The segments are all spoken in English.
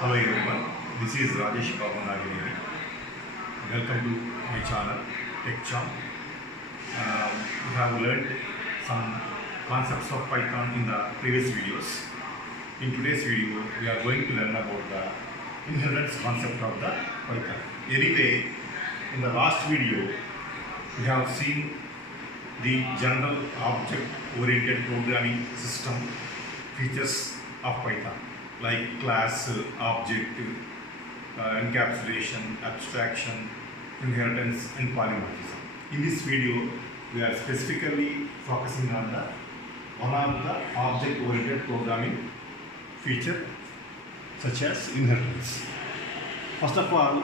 Hello everyone, this is Rajesh Babu Nagiri. Welcome to my channel, TechCharm. We have learned some concepts of Python in the previous videos. In today's video, we are going to learn about the inheritance concept of the Python. Anyway, in the last video, we have seen the general object-oriented programming system features of Python, like class, object, encapsulation, abstraction, inheritance, and polymorphism. In this video, we are specifically focusing on the one of the object-oriented programming feature, such as inheritance. First of all,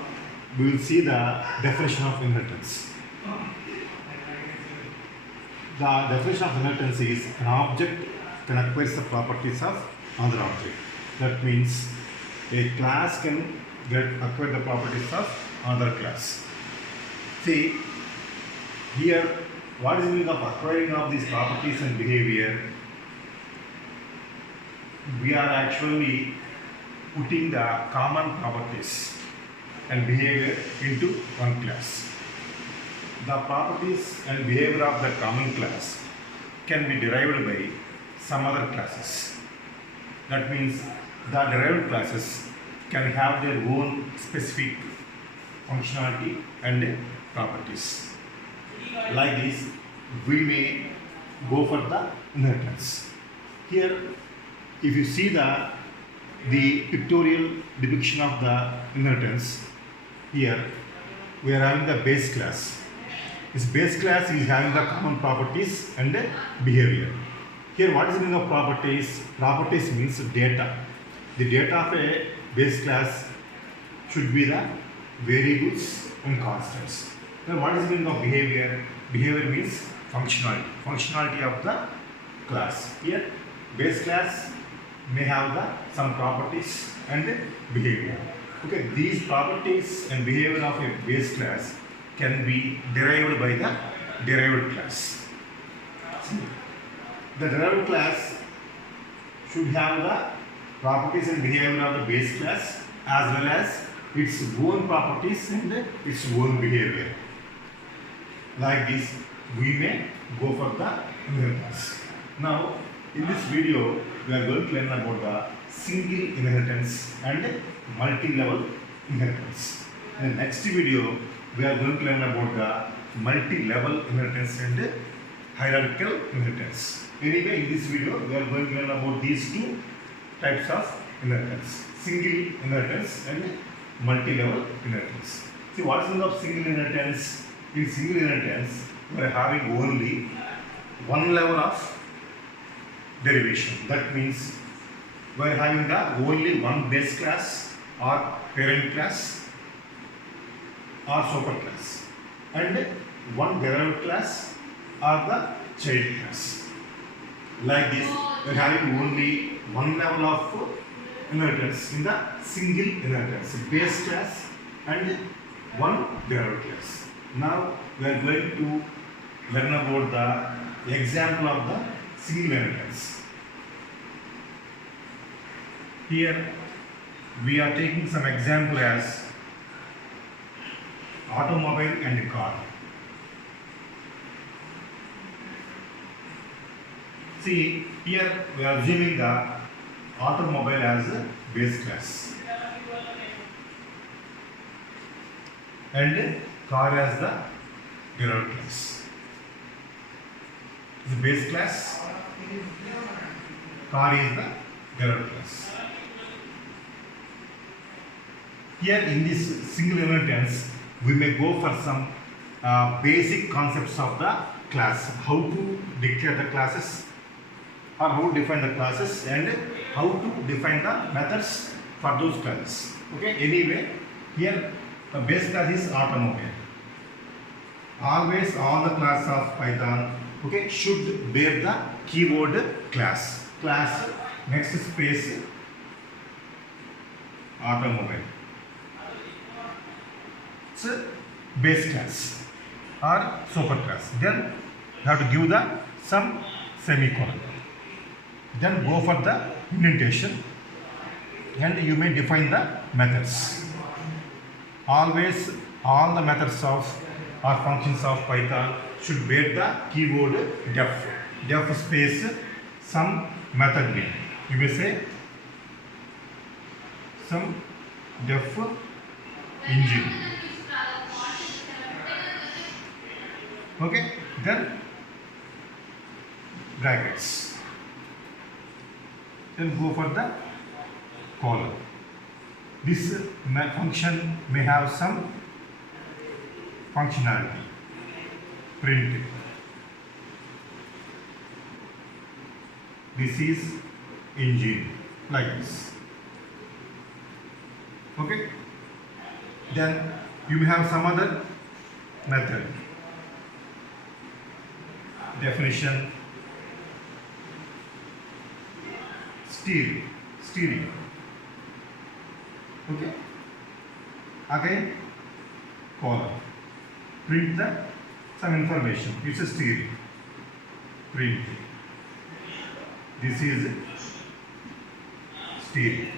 we will see the definition of inheritance. The definition of inheritance is an object can acquire the properties of another object. That means a class can acquire the properties of another class. See, here what is the meaning of acquiring of these properties and behavior? We are actually putting the common properties and behavior into one class. The properties and behavior of the common class can be derived by some other classes. That means the derived classes can have their own specific functionality and properties. Like this, we may go for the inheritance. Here, if you see the pictorial depiction of the inheritance, here we are having the base class. This base class is having the common properties and behavior. Here, what is the meaning of properties? Properties means data. The data of a base class should be the variables and constants. Then, what is the meaning of behavior? Behavior means functionality. Functionality of the class. Here, base class may have some properties and behavior. Okay, these properties and behavior of a base class can be derived by the derived class. See, the derived class should have the properties and behavior of the base class as well as its own properties and its own behavior. Like this, we may go for the inheritance. Now, in this video, we are going to learn about the single inheritance and multi-level inheritance. In the next video, we are going to learn about the multi-level inheritance and hierarchical inheritance. Anyway, in this video, we are going to learn about these two types of inheritance: single inheritance and multi-level inheritance. See, what is the meaning of single inheritance? In single inheritance, we are having only one level of derivation. That means we are having only one base class or parent class or superclass and one derived class or the child class. Like this, we are having only one level of inheritance in the single inheritance, base class and one derived class. Now we are going to learn about the example of the single inheritance. Here we are taking some example as automobile and car. See, here we are assuming the automobile as a base class and car as the derived class. The base class, car is the derived class. Here in this single inheritance, we may go for some basic concepts of the class, how to declare the classes or how to define the classes and how to define the methods for those classes. Okay, anyway, here the base class is automobile. Always all the class of Python, okay, should bear the keyword class. Class next space automobile. It's a base class or superclass. Then you have to give some semicolon. Then go for the indentation and you may define the methods. Always all the methods of or functions of Python should bear the keyword def. Def space some method name. You may say some def engine. Okay, then brackets. Then go for the colon. This function may have some functionality. Print. This is engine, like this. Okay. Then you may have some other method. Definition. Steering. Okay. Again, colon. Print some information. It's a steering. Print. This is steering.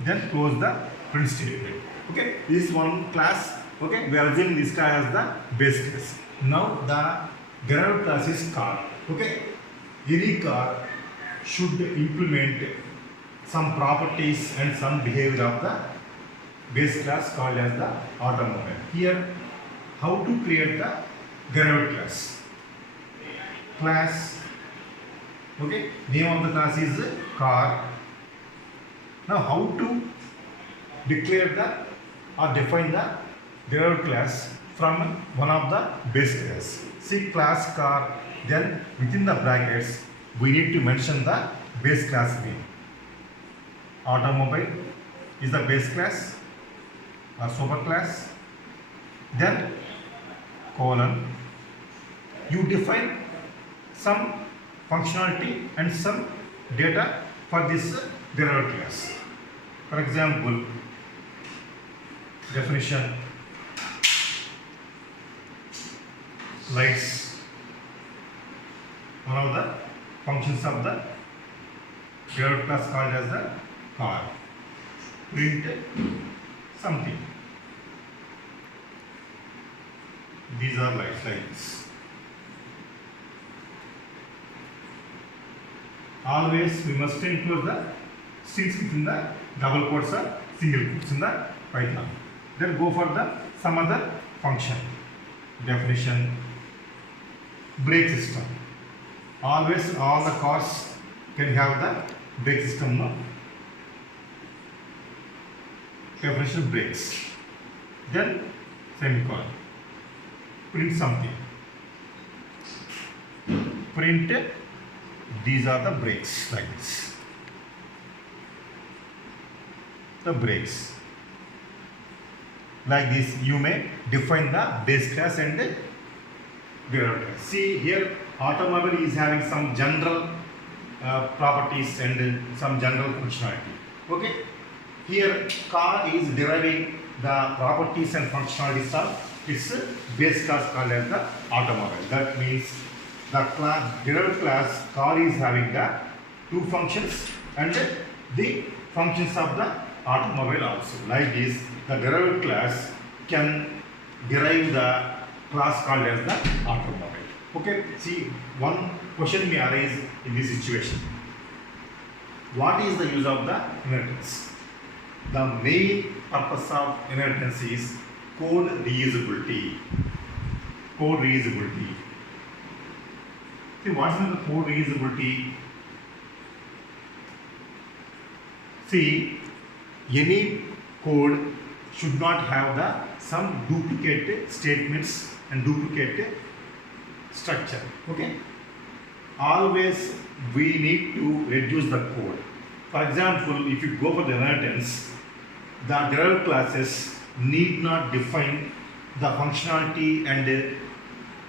Then close the print statement. Okay. This is one class. Okay. We are assuming this class as the base class. Now the derived class is car. Okay. Any car should implement some properties and some behavior of the base class called as the automobile. Here, how to create the derived class? Class, okay, name of the class is car. Now, how to declare the or define the derived class from one of the base class? See, class car, then within the brackets, we need to mention the base class name. Automobile is the base class or superclass. Then colon. You define some functionality and some data for this derived class. For example, definition: lights. One of the functions of the derived class called as the car. Print something. These are lights like this. Always we must include the strings within the double quotes or single quotes in the Python. Then go for the some other function. Definition: brake system. Always all the cars can have the brake system. No? Definition: brakes. Then semicolon. Print something. Print. These are the brakes like this. The brakes. Like this, you may define the base class and the derived class. See here, automobile is having some general properties and some general functionality. Okay. Here, car is deriving the properties and functionalities of its base class called as the automobile. That means the derived class car is having the two functions and the functions of the automobile also. Like this, the derived class can derive the class called as the automobile. Okay, see, one question may arise in this situation. What is the use of the inheritance? The main purpose of inheritance is code reusability. Code reusability. See, what is the code reusability? See, any code should not have some duplicate statements and duplicate structure. Okay. Always we need to reduce the code. For example, if you go for the inheritance, the derived classes need not define the functionality and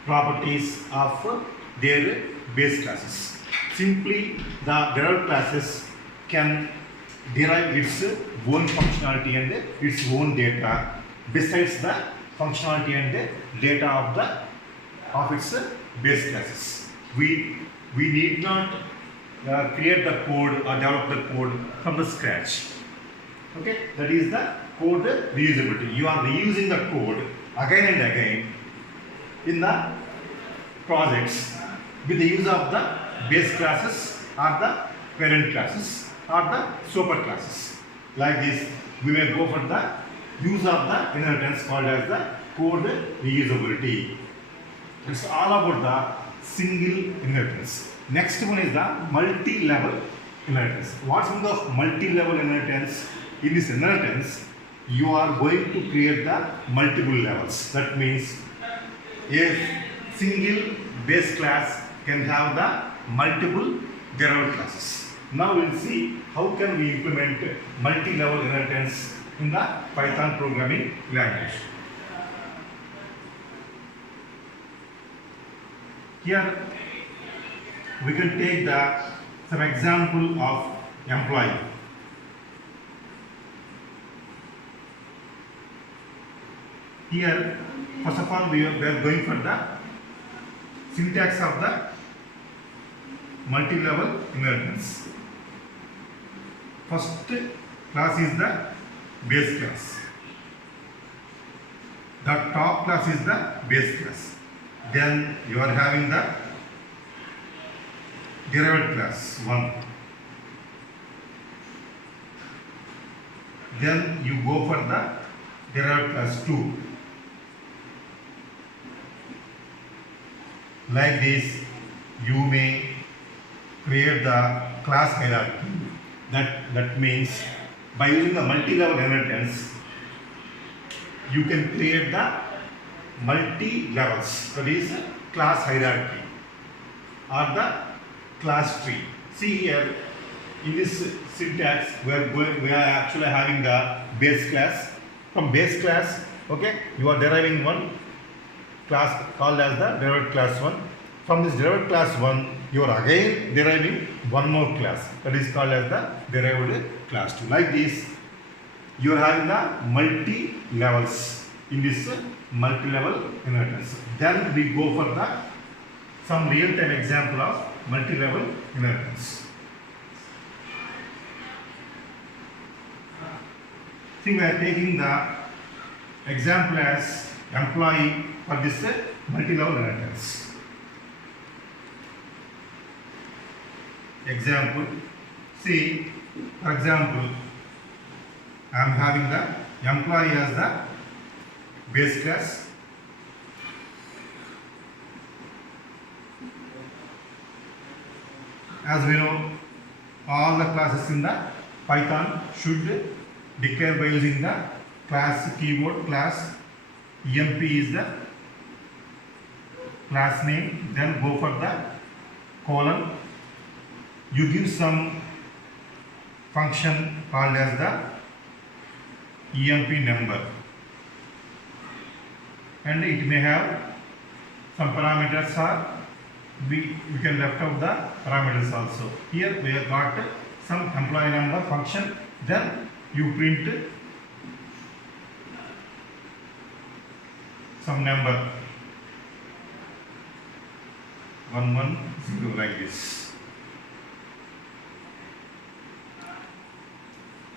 properties of their base classes. Simply, the derived classes can derive its own functionality and its own data besides the functionality and data of its base classes. We need not create the code or develop the code from the scratch. Okay, that is the code reusability. You are reusing the code again and again in the projects with the use of the base classes or the parent classes or the super classes. Like this, we may go for the use of the inheritance called as the code reusability. It's all about the single inheritance. Next one is the multi-level inheritance. What's the meaning of multi-level inheritance? In this inheritance, you are going to create the multiple levels. That means a single base class can have the multiple derived classes. Now we'll see how can we implement multi-level inheritance in the Python programming language. Here we can take some example of employee. Here, first of all, we are going for the syntax of the multi-level inheritance. First class is the base class. The top class is the base class. Then you are having the derived class 1. Then you go for the derived class 2. Like this, you may create the class hierarchy. That means by using the multi-level inheritance, you can create the multi-levels. That is class hierarchy or the class tree. See here, in this syntax, we are actually having the base class. From base class, okay, you are deriving one class called as the derived class 1. From this derived class 1, you are again deriving one more class, that is called as the derived class 2. Like this, you are having the multi-levels in this multi-level inheritance. Then we go for some real-time example of multi-level inheritance. See, we are taking the example as employee for this multi-level inheritance. Example, see, for example, I am having the employee as the base class. As we know, all the classes in the Python should declare by using the class keyword class. EMP is the class name, then go for the colon. You give some function called as the EMP number, and it may have some parameters, or we can left out the parameters also. Here we have got some employee number function, then you print some number 110 like this,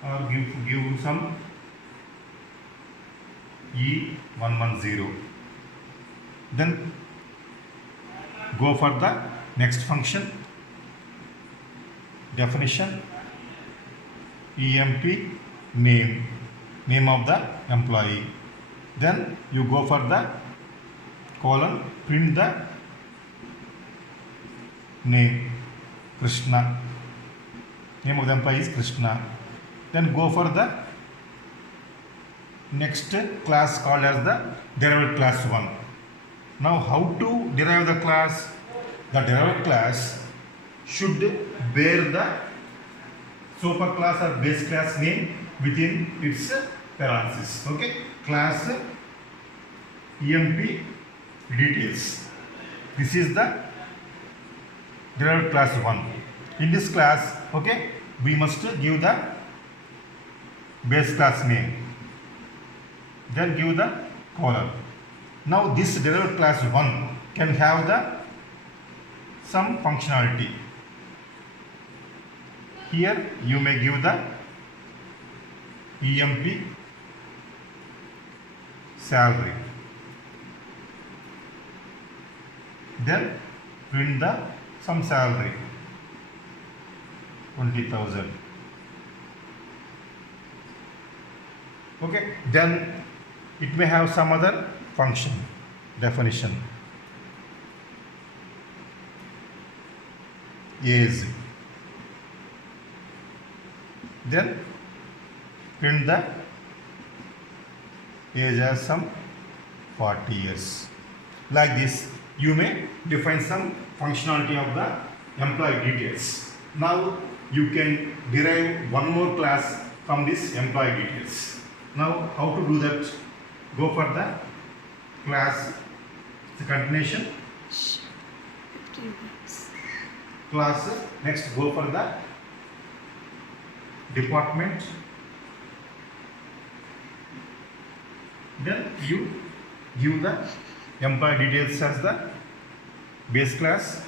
or give some E110. Then go for the next function, definition, EMP name of the employee. Then you go for the colon, print the name Krishna. Name of the employee is Krishna. Then go for the next class called as the derived class 1. Now how to derive the class? The derived class should bear the superclass or base class name within its parentheses. Okay, class EMP details. This is the derived class 1. In this class, okay, we must give the base class name, then give the colon. Now this derived class 1 can have the some functionality. Here you may give the EMP salary. Then print the some salary 20,000. Okay, then it may have some other function definition. Age. Then print the age as some 40 years. Like this, you may define some functionality of the employee details. Now you can derive one more class from this employee details. Now how to do that? Go for the class, the continuation, class, next go for the department, then you give the employee details as the base class,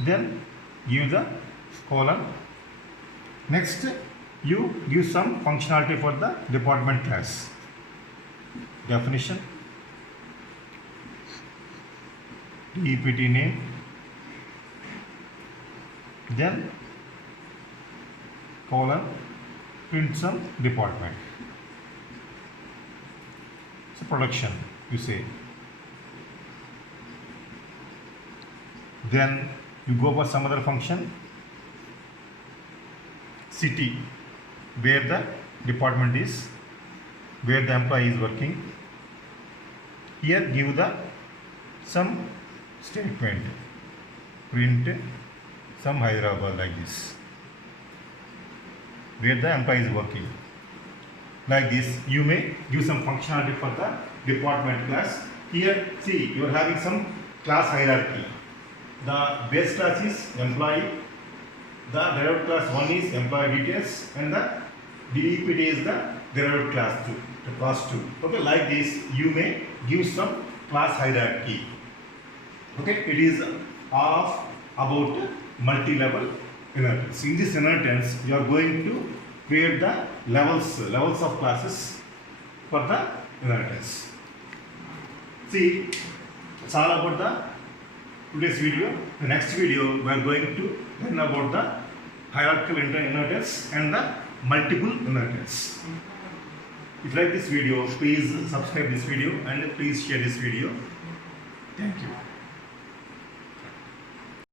then give the colon, next you give some functionality for the department class, definition, DEPT name, then colon, print some department. So production you say. Then you go for some other function, city, where the department is, where the employee is working. Here give the some statement, print some Hyderabad, like this, where the employee is working. Like this, you may give some functionality for the department class. Here, see, you are having some class hierarchy. The base class is employee, the derived class 1 is employee details, and the DEPT is the derived class 2, the class 2. Okay, like this, you may give some class hierarchy. Okay, it is of about multi-level inheritance. In this inheritance, you are going to create the levels of classes for the inheritance. See, it's all about the today's video. The next video, we are going to learn about the hierarchical inheritance and the multiple inheritance. If you like this video, please subscribe this video and please share this video. Thank you.